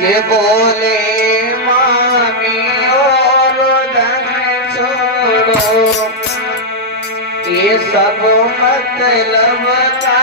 ये बोले मामी और धन छोड़ो, ये सब मतलब का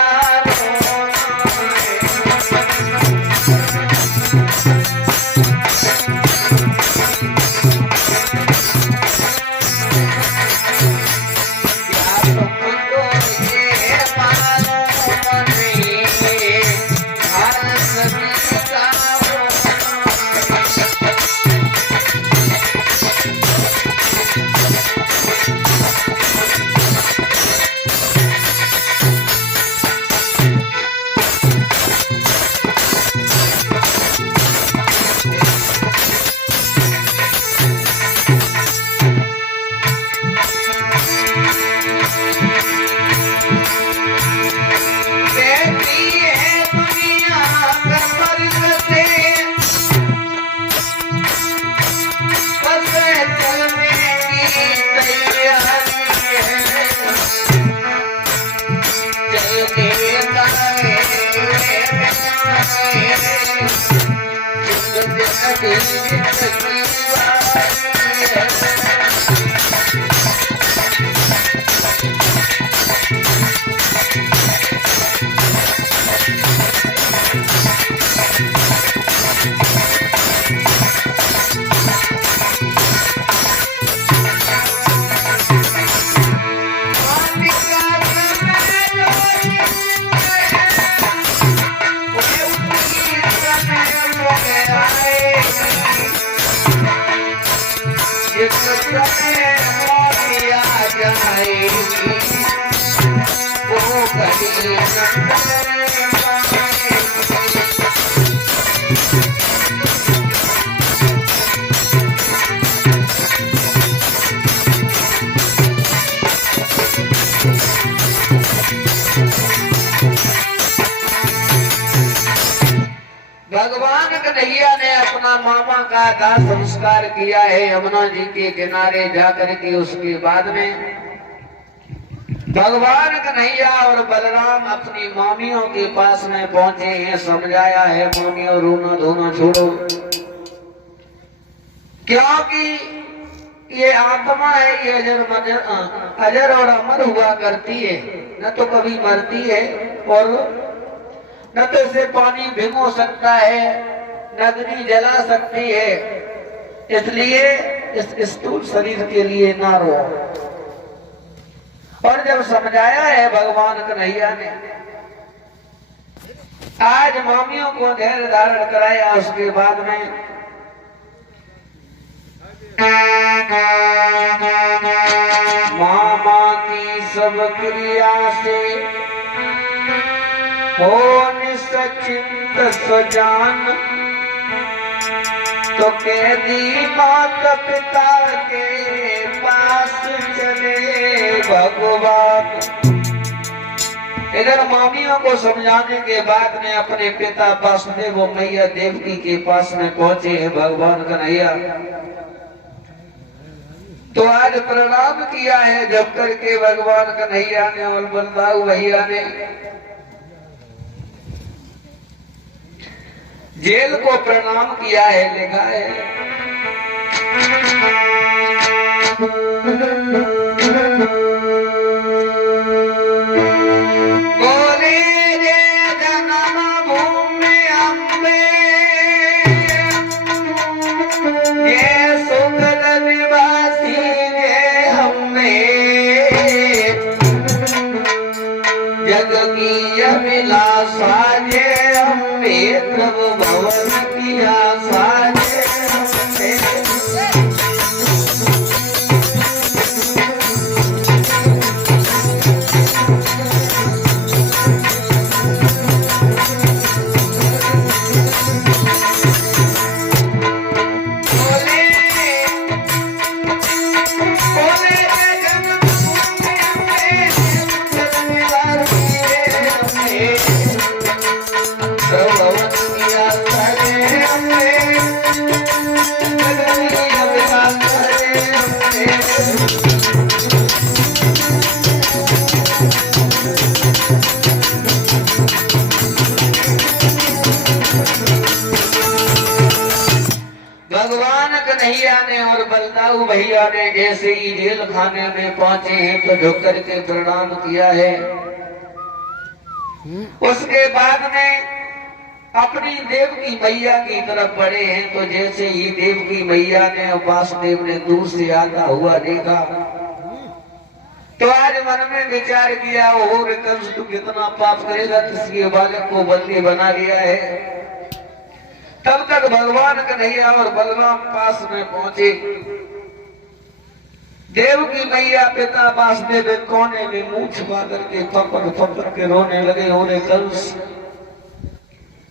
भगवान कन्हैया ने अपना मामा का दाह संस्कार किया है यमुना जी के किनारे जाकर के। उसके बाद में भगवान कन्हैया और बलराम अपनी मामियों के पास में पहुंचे हैं। समझाया है मामियों रोना धोना छोड़ो, क्योंकि ये आत्मा है, ये अजर और अमर हुआ करती है, न तो कभी मरती है और न तो इसे पानी भिगो सकता है, न अग्नि जला सकती है। इसलिए इस स्थूल शरीर के लिए ना रो। और जब समझाया है भगवान कन्हैया ने, आज मामियों को धैर्य धारण कराया। उसके बाद में मामा की सब क्रिया से हो निश्चिंत सजान, तो कैदी माता पिता के पास चले भगवान। इधर मामियों को समझाने के बाद में अपने पिता वासुदेव वो मैया देवकी के पास में पहुंचे हैं भगवान कन्हैया। तो आज प्रणाम किया है जब करके भगवान कन्हैया ने और बलदाऊ भैया ने जेल को प्रणाम किया है, लिखा है बोले जय जन्म भूमि अम्बे, ये सुंदर निवासी जय हमने, जग की अभिलाषा जय अम्बे, प्रभु भवन की आशा जय अम्बे। कन्हैया ने और बलदाऊ भैया ने जैसे ही जेल खाने में पहुंचे हैं तो झुक करके प्रणाम किया है। उसके बाद में अपनी देवकी मैया की तरफ बढ़े हैं तो जैसे ही देवकी मैया ने और वासुदेव ने दूर से आता हुआ देखा तो आज मन में विचार किया, ओ कंस तू कितना पाप करेगा, किसी बालक को बंदी बना लिया है। तब तक भगवान कन्हैया और बलराम पास में पहुंचे। देवकी मैया पिता वासुदेव कोने में मुंह छुपा करके पकड़ के रोने लगे, ओरे कंस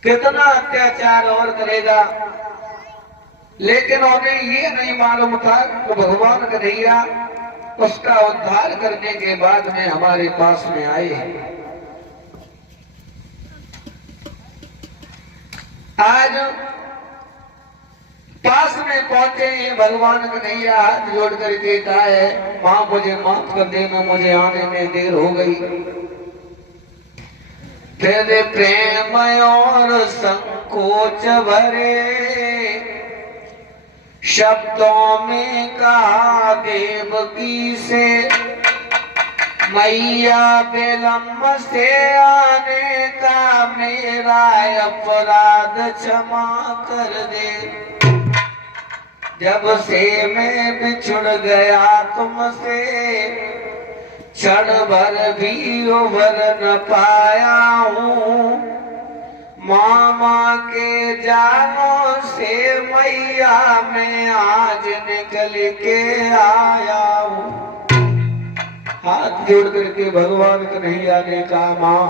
कितना अत्याचार और करेगा। लेकिन उन्हें ये नहीं मालूम था कि भगवान कन्हैया उसका उद्धार करने के बाद में हमारे पास में आए हैं। आज पास में पहुंचे हैं भगवान कन्हैया, हाथ जोड़ करके कहा है, मां मुझे माफ कर देना, मुझे आने में देर हो गई। तेरे प्रेम और संकोच भरे शब्दों में कहा देवकी से, मैया विलंब से आने का मेरा अपराध क्षमा कर दे। जब से मैं बिछुड़ गया तुमसे, क्षण भर भी उभर न पाया हूँ। मामा के जानों से मैया मैं आज निकल के आया हूँ। हाथ जोड़ करके भगवान कन्हैया ने कहा, माँ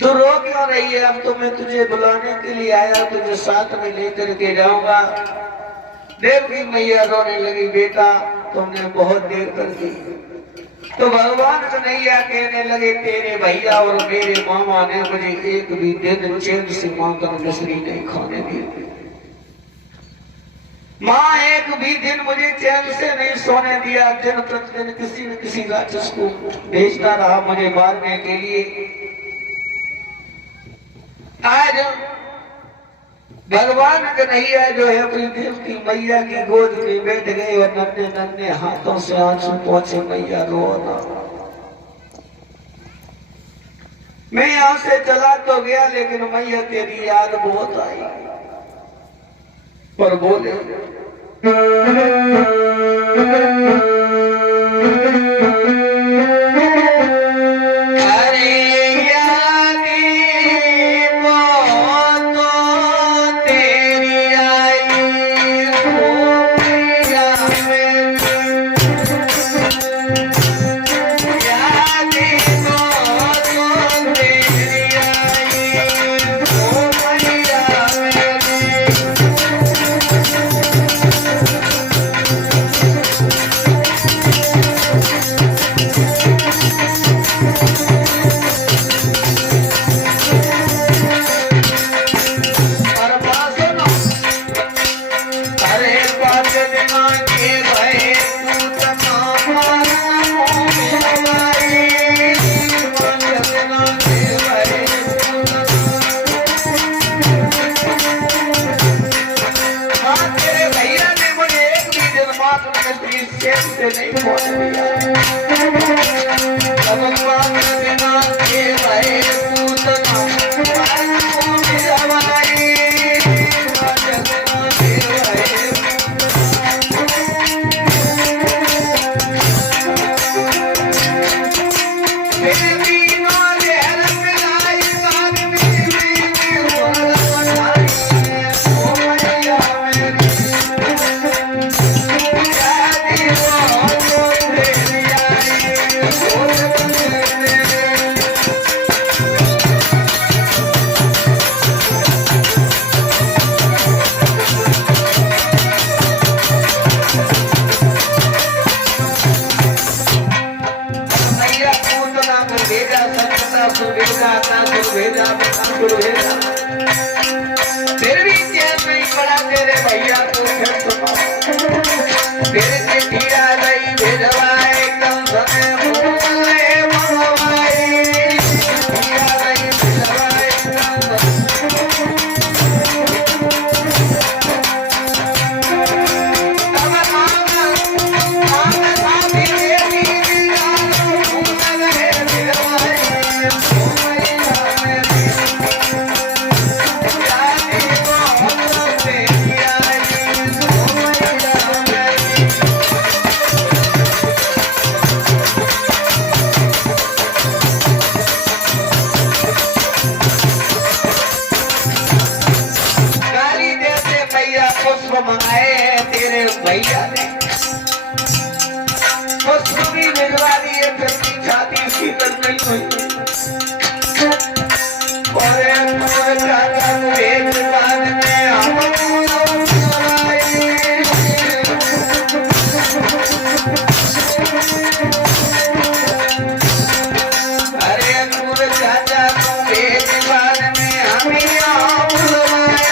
तू रो क्यों रही है, अब तो मैं तुझे बुलाने के लिए आया, तुझे साथ में लेकर के जाऊंगा। देवकी मैया रोने लगी, बेटा तुमने बहुत देर कर दी। तो भगवान कन्हैया कहने लगे, तेरे भैया और मेरे मामा ने मुझे एक भी दिन चैन से मांकर मछली नहीं खाने दी। माँ एक भी दिन मुझे चैन से नहीं सोने दिया। दिन प्रतिदिन किसी न किसी राक्षस को भेजता रहा मुझे मारने के लिए। आज भगवान कन्हैया जो है अपनी देवकी मैया की गोद में बैठ गए और नन्हे नन्हे हाथों से आंसू पहुंचे, मैया रोना। मैं यहां से चला तो गया लेकिन मैया तेरी याद बहुत आई। पर बोले, फिर भी चैन नहीं पड़ा तेरे भैया को फिर से धीरा गई भेजवाए कम समय पुष्प मंगाए तेरे भैया ने, पुष्प भी भिजवा दिए, फिर भी छाती शीतल नहीं हुई। और एक बाद में अरे नूर चाचा तुम एक बाद में हमें आप बुलवाया।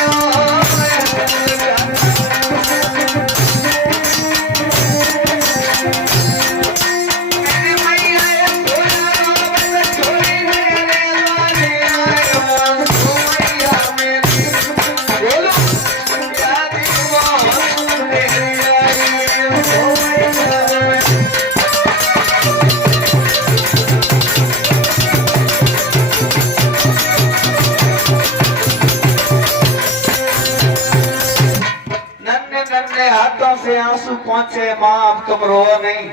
हाथों से आंसू पहुंचे, मां अब तुम रो नहीं,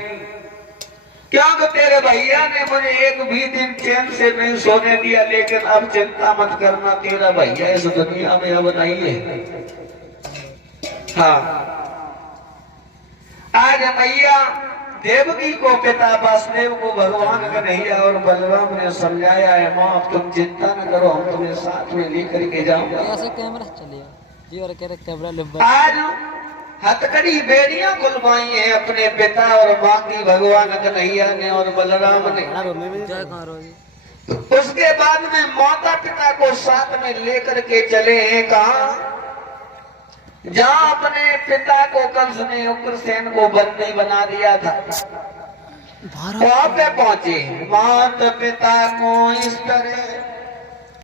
क्योंकि तेरे भैया ने मुझे एक भी दिन चैन से नहीं सोने दिया। लेकिन अब चिंता मत करना, तेरा भैया इस दुनिया में अब नहीं है। हाँ, आज मैया देवकी को पिता वासुदेव को भगवान कन्हैया और बलराम ने समझाया है, मां अब तुम चिंता न करो, हम तुम्हें साथ में लेकर के जाऊंगा। कैमरा चलेगा जी, और कैमरा आज हथकड़ी बेड़ियां खुलवाई हैं अपने पिता और मां की, भगवान कन्हैया ने और बलराम ने। उसके बाद में माता पिता को साथ में लेकर के चले हैं कहा, जहां अपने पिता को कंस ने उग्रसेन को बंदी बना दिया था, वहां पे पहुंचे। माता पिता को इस तरह